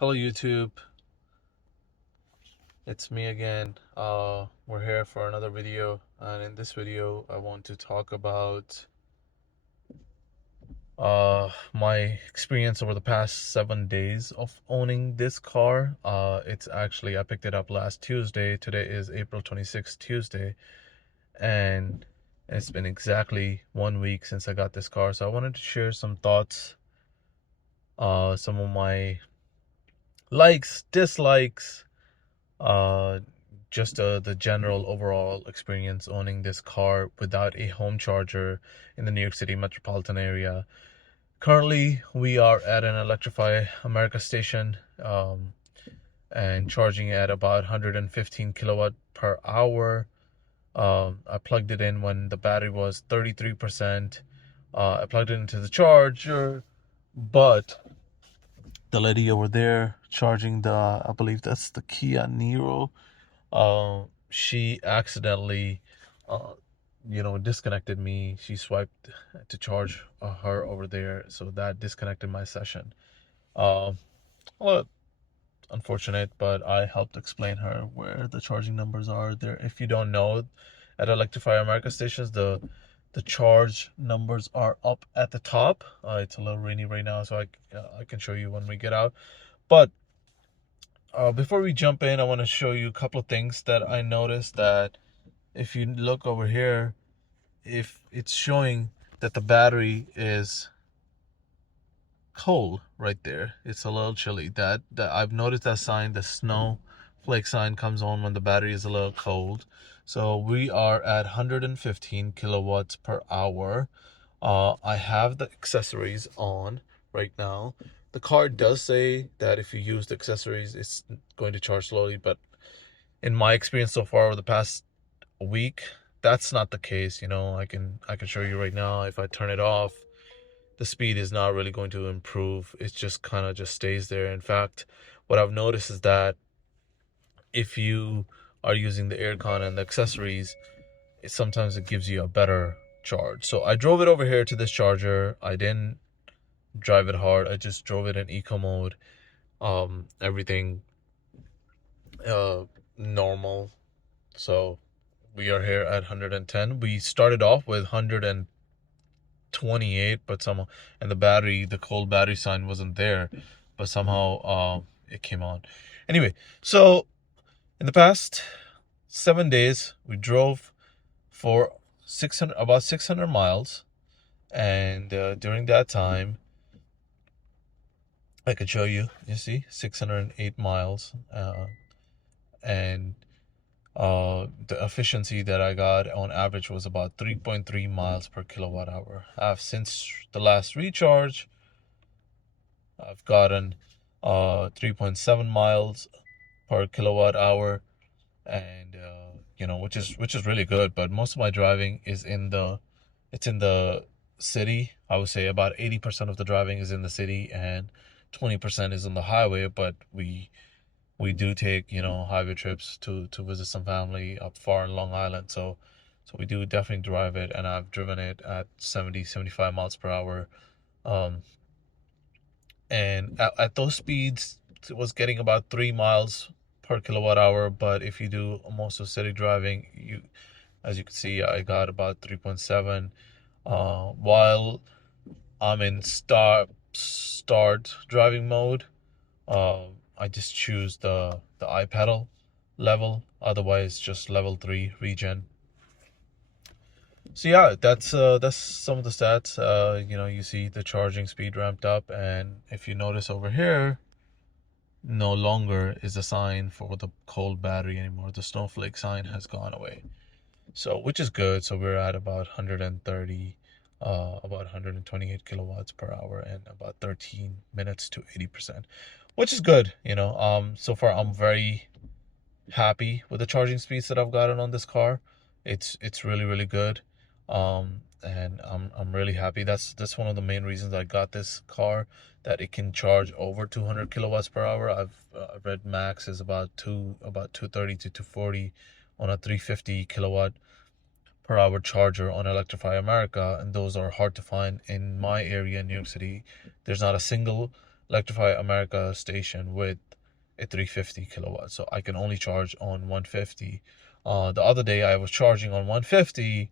Hello YouTube, it's me again. We're here for another video, and in this video I want to talk about my experience over the past 7 days of owning this car. It's actually, I picked it up last Tuesday. Today is April 26th, Tuesday, and it's been exactly 1 week since I got this car. So I wanted to share some thoughts, some of my likes, dislikes, uh just the general overall experience owning this car without a home charger in the New York City metropolitan area. Currently we are at an Electrify America station, and charging at about 115 kilowatt per hour. I plugged it in when the battery was 33%. I plugged it into the charger, but the lady over there charging the, I believe that's the Kia Niro, she accidentally, uh, disconnected me. She swiped to charge her over there, so that disconnected my session. Uh, well, unfortunate, but I helped explain her where the charging numbers are there. If you don't know, at Electrify America stations, the charge numbers are up at the top. It's a little rainy right now, so I can show you when we get out. But before we jump in, I want to show you a couple of things that I noticed. That if you look over here, if it's showing that the battery is cold right there, it's a little chilly. That I've noticed that sign, the snowflake sign, comes on when the battery is a little cold. So we are at 115 kilowatts per hour. I have the accessories on right now. The car does say that if you use the accessories, it's going to charge slowly, but in my experience so far over the past week, that's not the case. I can show you right now. If I turn it off, the speed is not really going to improve. It just kind of just stays there. In fact, what I've noticed is that if you are using the aircon and the accessories, sometimes it gives you a better charge. So I drove it over here to this charger. I didn't drive it hard. I just drove it in eco mode. Everything uh normal. So we are here at 110. We started off with 128, but somehow, and the cold battery sign wasn't there, but somehow it came on. Anyway, so in the past 7 days, we drove for about 600 miles, and during that time, I could show you. You see, 608 miles, and the efficiency that I got on average was about 3.3 miles per kilowatt hour. Since the last recharge, I've gotten 3.7 miles per kilowatt hour, and which is really good. But most of my driving is in the city. I would say about 80% of the driving is in the city, and 20% is on the highway. But we do take highway trips to visit some family up far in Long Island. So we do definitely drive it, and I've driven it at 75 miles per hour. um and at those speeds, it was getting about 3 miles per kilowatt hour. But if you do most of city driving, as you can see, I got about 3.7. While I'm in start driving mode, I just choose the iPedal level. Otherwise, just level 3 regen. So yeah, that's some of the stats. You see the charging speed ramped up, and if you notice over here, no longer is a sign for the cold battery anymore. The snowflake sign has gone away. So, which is good. So we're at about 130, about 128 kilowatts per hour, and about 13 minutes to 80%, which is good. So far I'm very happy with the charging speeds that I've gotten on this car. It's really really good. And I'm really happy. That's one of the main reasons I got this car, that it can charge over 200 kilowatts per hour. I've read max is about 230 to 240 on a 350 kilowatt per hour charger on Electrify America, and those are hard to find in my area in New York City. There's not a single Electrify America station with a 350 kilowatt, so I can only charge on 150. The other day I was charging on 150.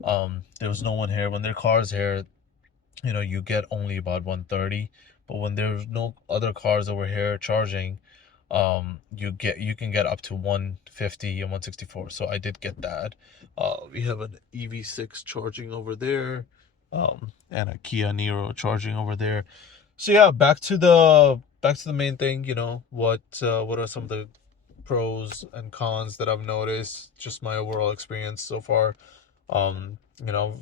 There was no one here. When there are cars here, you get only about 130. But when there's no other cars over here charging, you can get up to 150 and 164. So I did get that. We have an EV6 charging over there, and a Kia Niro charging over there. So yeah, back to the main thing. What are some of the pros and cons that I've noticed? Just my overall experience so far. Um, you know,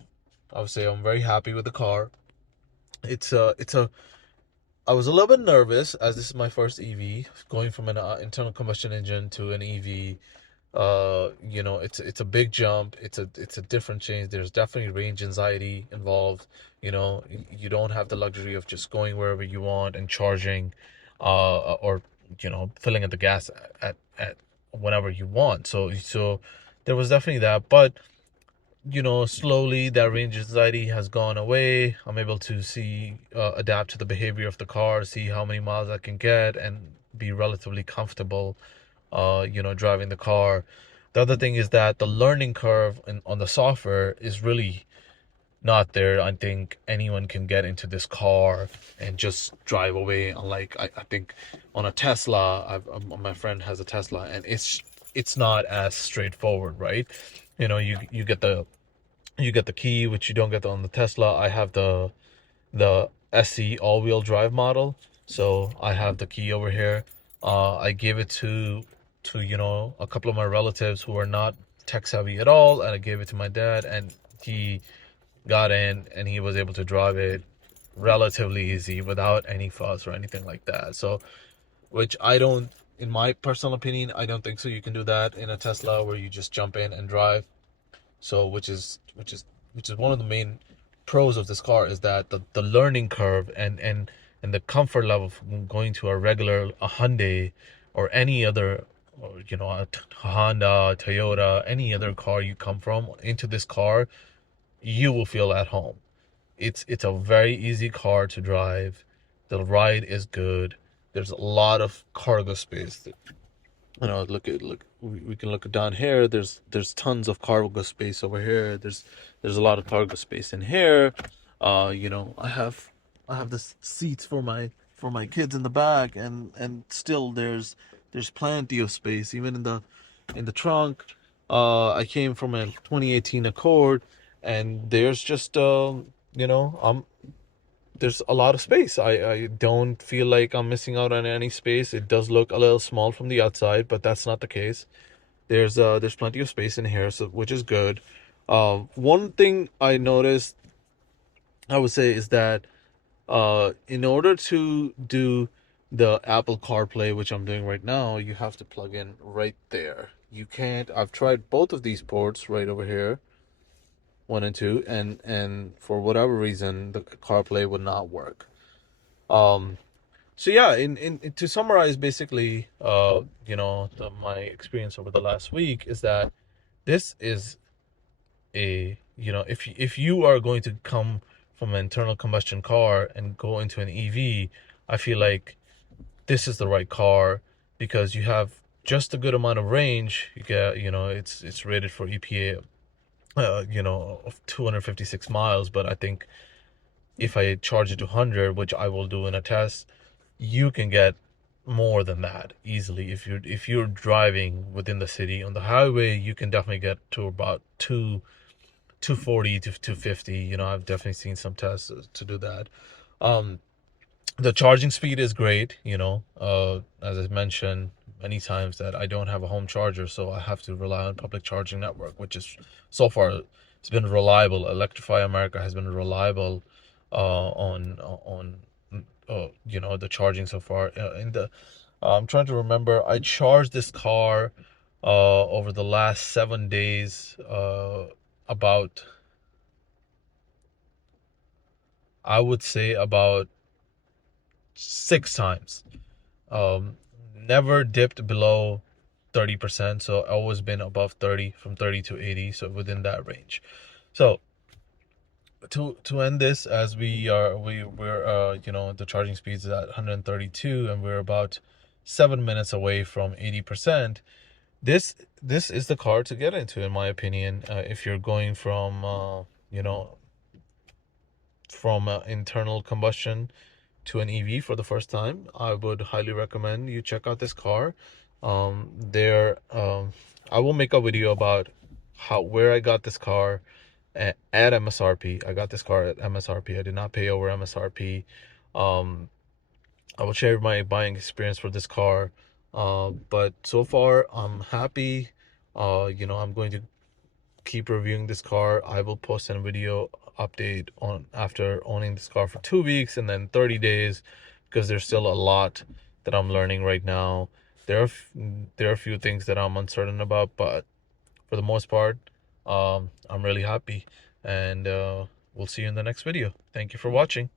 I would say I'm very happy with the car. It's a I was a little bit nervous as this is my first EV, going from an internal combustion engine to an EV. It's a big jump. It's a different change. There's definitely range anxiety involved. You don't have the luxury of just going wherever you want and charging, or filling at the gas at whenever you want. So there was definitely that, but slowly that range anxiety has gone away. I'm able to adapt to the behavior of the car, see how many miles I can get, and be relatively comfortable, driving the car. The other thing is that the learning curve on the software is really not there. I think anyone can get into this car and just drive away. Unlike, I think on a Tesla, my friend has a Tesla, and it's not as straightforward, right? You get the key, which you don't get on the Tesla. I have the SE all-wheel drive model, so I have the key over here. I gave it to a couple of my relatives who are not tech savvy at all, and I gave it to my dad, and he got in and he was able to drive it relatively easy without any fuss or anything like that. So, which I don't, in my personal opinion, I don't think so. You can do that in a Tesla where you just jump in and drive. So which is one of the main pros of this car, is that the learning curve and the comfort level from going to a Hyundai or any other, or a Honda, Toyota, any other car you come from into this car, you will feel at home. It's a very easy car to drive. The ride is good. There's a lot of cargo space. Look, we can look down here. There's tons of cargo space over here. There's a lot of cargo space in here. I have the seats for my kids in the back, and still there's plenty of space even in the trunk. I came from a 2018 Accord, and there's just there's a lot of space. I don't feel like I'm missing out on any space. It does look a little small from the outside, but that's not the case. There's plenty of space in here, so which is good. One thing I noticed, I would say, is that in order to do the Apple CarPlay, which I'm doing right now, you have to plug in right there. You can't. I've tried both of these ports right over here, 1 and 2, and for whatever reason the CarPlay would not work. So yeah, in to summarize, basically, my experience over the last week is that this is if you are going to come from an internal combustion car and go into an EV, I feel like this is the right car, because you have just a good amount of range. You get, it's rated for EPA, of 256 miles, but I think if I charge it to 100, which I will do in a test, you can get more than that easily. If you're driving within the city on the highway, you can definitely get to about 240 to 250. I've definitely seen some tests to do that. The charging speed is great. As I mentioned many times, that I don't have a home charger, so I have to rely on public charging network, which is, so far, it's been reliable. Electrify America has been reliable on the charging so far. I'm trying to remember. I charged this car over the last 7 days, about, I would say, about 6 times. Never dipped below 30%, so always been above 30, from 30 to 80, so within that range. So to end this, as we're you know, the charging speed is at 132 and we're about 7 minutes away from 80%. This is the car to get into, in my opinion, if you're going from you know, from internal combustion to an EV for the first time. I would highly recommend you check out this car. There, I will make a video about where I got this car at MSRP. I got this car at MSRP. I did not pay over MSRP. Um, I will share my buying experience for this car. But so far, I'm happy. You know, I'm going to keep reviewing this car. I will post a video update on after owning this car for 2 weeks and then 30 days, because there's still a lot that I'm learning right now. There are a few things that I'm uncertain about, but for the most part, I'm really happy. And we'll see you in the next video. Thank you for watching.